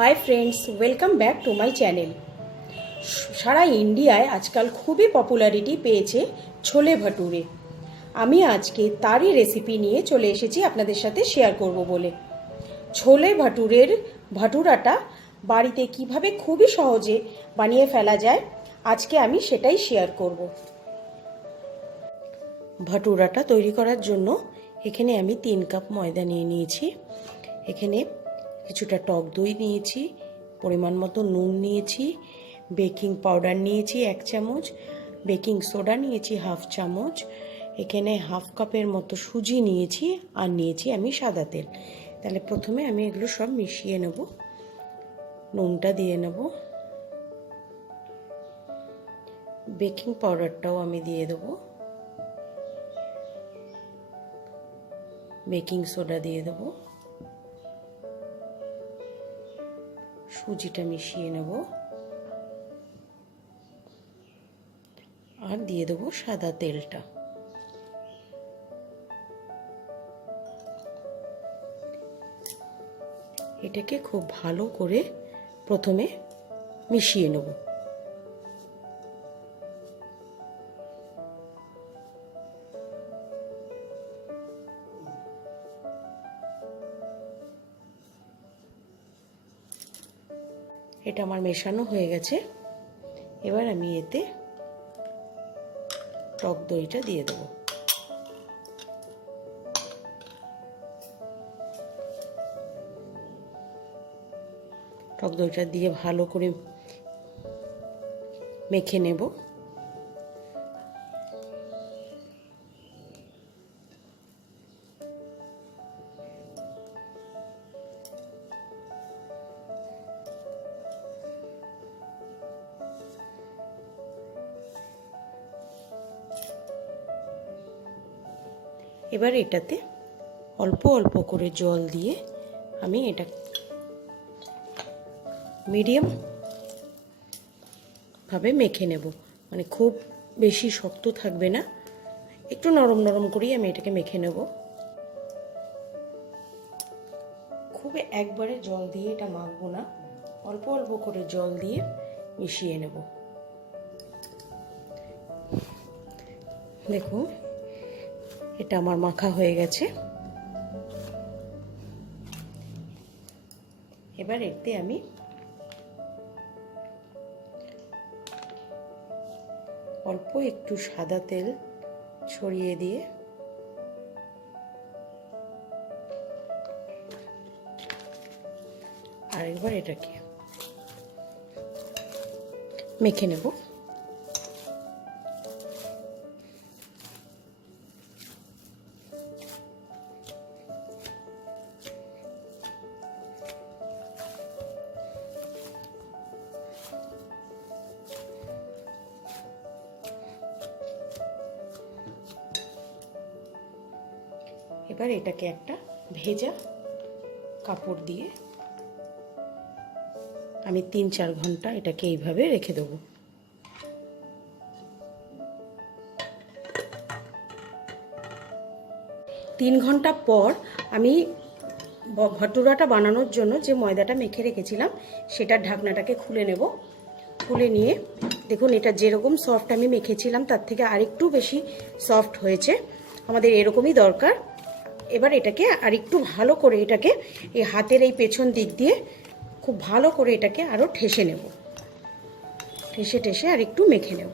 High friends, welcome back to my channel. সারা ইন্ডিয়ায় আজকাল খুবই পপুলারিটি পেয়েছে ছোলে ভাটুরে। আমি আজকে তারই রেসিপি নিয়ে চলে এসেছি আপনাদের সাথে শেয়ার করব বলে। ছোলে ভাটুরের ভাটুরাটা বাড়িতে কিভাবে খুবই সহজে বানিয়ে ফেলা যায় আজকে আমি সেটাই শেয়ার করব। ভাটুরাটা তৈরি করার জন্য এখানে আমি 3 কাপ ময়দা নিয়ে নিয়েছি। এখানে কিছুটা টক দই নিয়েছি, পরিমাণ মতো নুন নিয়েছি, বেকিং পাউডার নিয়েছি 1 চামচ, বেকিং সোডা নিয়েছি 1/2 চামচ, এখানে 1/2 কাপের মতো সুজি নিয়েছি, আর নিয়েছি আমি সাদা তেল। তাহলে প্রথমে আমি এগুলো সব মিশিয়ে নেব। নুনটা দিয়ে নেব, বেকিং পাউডারটাও আমি দিয়ে দেব, বেকিং সোডা দিয়ে দেব, সুজিটা মিশিয়ে নেব, আর দিয়ে দেবো সাদা তেলটা। এটাকে খুব ভালো করে প্রথমে মিশিয়ে নেব। এটা আমার মেশানো হয়ে গেছে। এবার আমি এতে টক দইটা দিয়ে দেবো। টক দইটা দিয়ে ভালো করে মেখে নেব। এবার এটাতে অল্প অল্প করে জল দিয়ে আমি এটা মিডিয়াম ভাবে মেখে নেব। মানে খুব বেশি শক্ত থাকবে না, একটু নরম নরম করেই আমি এটাকে মেখে নেব। খুব একবারে জল দিয়ে এটা মাখবো না, অল্প অল্প করে জল দিয়ে মিশিয়ে নেব। দেখুন, এটা আমার মাখা হয়ে গেছে। এবার এতে আমি অল্প একটু সাদা তেল ছড়িয়ে দিয়ে আরেকবার এটাকে মেখে নেব। এবার এটাকে একটা ভেজা কাপড় দিয়ে আমি 3-4 ঘন্টা এটাকে এইভাবে রেখে দেবো। তিন ঘন্টা পর আমি ভাটুরাটা বানানোর জন্য যে ময়দাটা মেখে রেখেছিলাম সেটার ঢাকনাটাকে খুলে নেব। খুলে নিয়ে দেখুন, এটা যেরকম সফট আমি মেখেছিলাম তার থেকে আরেকটু বেশি সফট হয়েছে। আমাদের এরকমই দরকার। এবার এটাকে আরেকটু ভালো করে এটাকে এই হাতের এই পেছন দিক দিয়ে খুব ভালো করে এটাকে আরও ঠেসে নেব। ঠেসে ঠেসে আর একটু মেখে নেব।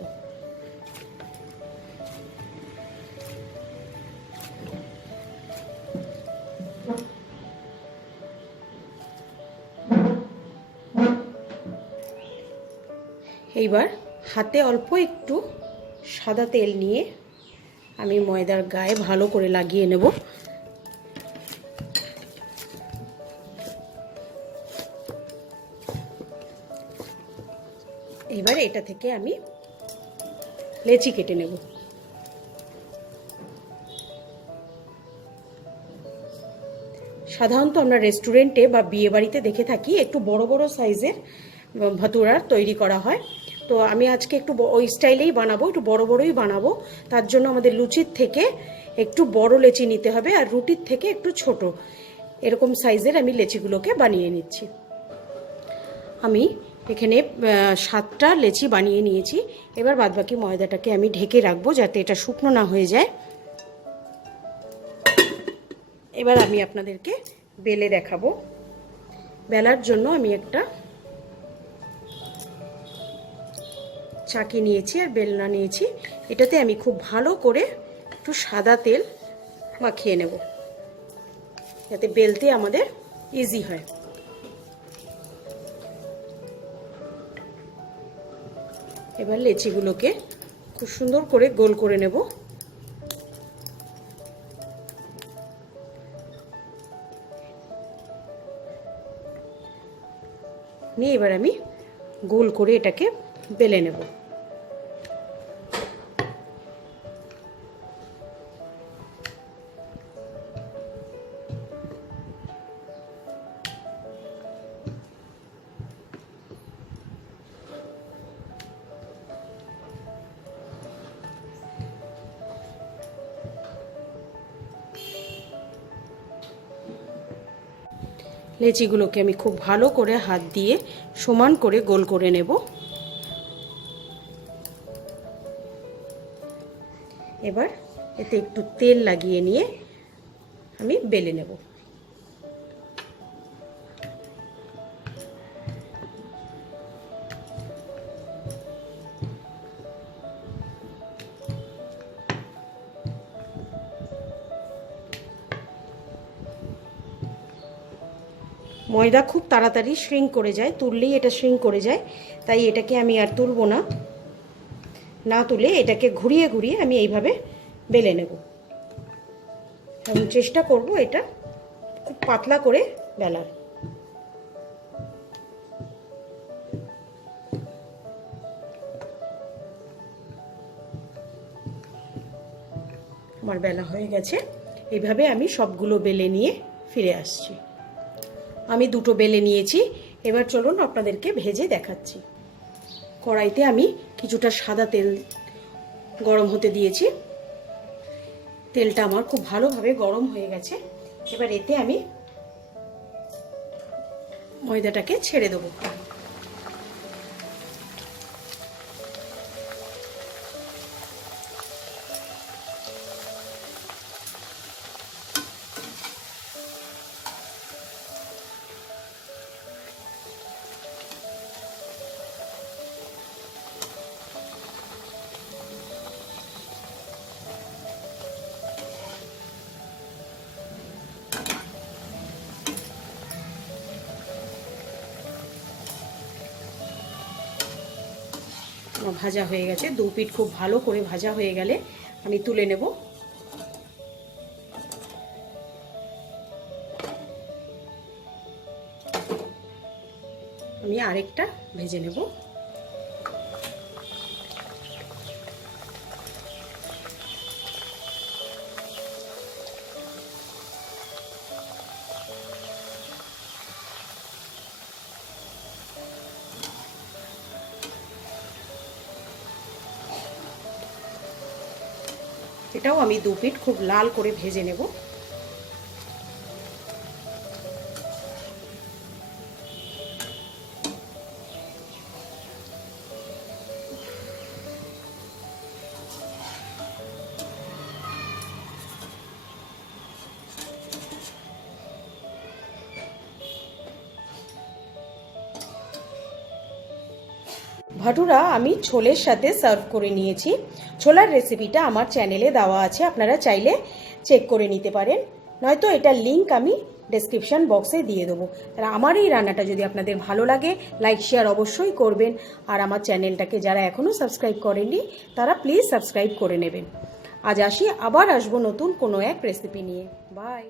এইবার হাতে অল্প একটু সাদা তেল নিয়ে আমি ময়দার গায়ে ভালো করে লাগিয়ে নেব। এবার এটা থেকে আমি লেচি কেটে নেব। সাধারণত আমরা রেস্টুরেন্টে বা বিয়ে বাড়িতে দেখে থাকি একটু বড় বড় সাইজের ভাটুরার তৈরি করা হয়। তো আমি আজকে একটু ওই স্টাইলেই বানাবো, একটু বড় বড়ই বানাবো। তার জন্য আমাদের লুচির থেকে একটু বড় লেচি নিতে হবে, আর রুটির থেকে একটু ছোট। এরকম সাইজের আমি লেচিগুলোকে বানিয়ে নিচ্ছি। আমি এখানে 7টা লেচি বানিয়ে নিয়েছি। এবার বাদবাকি ময়দাটাকে আমি ঢেকে রাখবো যাতে এটা শুকনো না হয়ে যায়। এবার আমি আপনাদেরকে বেলে দেখাবো। বেলার জন্য আমি একটা চাকি নিয়েছি আর বেলনা নিয়েছি। এটাতে আমি খুব ভালো করে একটু সাদা তেল মাখিয়ে নেব যাতে বেলতে আমাদের ইজি হয়। এবার লেচিগুলোকে খুব সুন্দর করে গোল করে নেব। নিয়ে এবার আমি গোল করে এটাকে বেলে নেব। লেচিগুলোকে আমি খুব ভালো করে হাত দিয়ে সমান করে গোল করে নেব। এবার এতে একটু তেল লাগিয়ে নিয়ে আমি বেলে নেব। ময়দা খুব তাড়াতাড়ি শ্রিঙ্ক করে যায়, তুললেই এটা শ্রিঙ্ক করে যায়, তাই এটাকে আমি আর তুলব না। না তুলে এটাকে ঘুরিয়ে ঘুরিয়ে আমি এইভাবে বেলে নেব। আমি চেষ্টা করব এটা খুব পাতলা করে বেলার। আমার বেলা হয়ে গেছে। এইভাবে আমি সবগুলো বেলে নিয়ে ফিরে আসছি। আমি দুটো বেলে নিয়েছি। এবার চলুন আপনাদেরকে ভেজে দেখাচ্ছি। কড়াইতে আমি কিছুটা সাদা তেল গরম হতে দিয়েছি। তেলটা আমার খুব ভালোভাবে গরম হয়ে গেছে। এবার এতে আমি ময়দাটাকে ছেড়ে দেবো। ভাজা হয়ে গেছে। দু পিঠ খুব ভালো করে ভাজা হয়ে গেলে আমি তুলে নেব। আমি আরেকটা ভেজে নেব। এটাও আমি দু পিঠ খুব লাল করে ভেজে নেব। ভাটুরা আমি ছোলের সাথে সার্ভ করে নিয়েছি। ছোলার রেসিপিটা আমার চ্যানেলে দেওয়া আছে, আপনারা চাইলে চেক করে নিতে পারেন, নয়তো এটার লিঙ্ক আমি ডেসক্রিপশন বক্সে দিয়ে দেবো। আর আমার এই রান্নাটা যদি আপনাদের ভালো লাগে লাইক শেয়ার অবশ্যই করবেন। আর আমার চ্যানেলটাকে যারা এখনও সাবস্ক্রাইব করেননি তারা প্লিজ সাবস্ক্রাইব করে নেবেন। আজ আসি, আবার আসবো নতুন কোনো এক রেসিপি নিয়ে। বাই।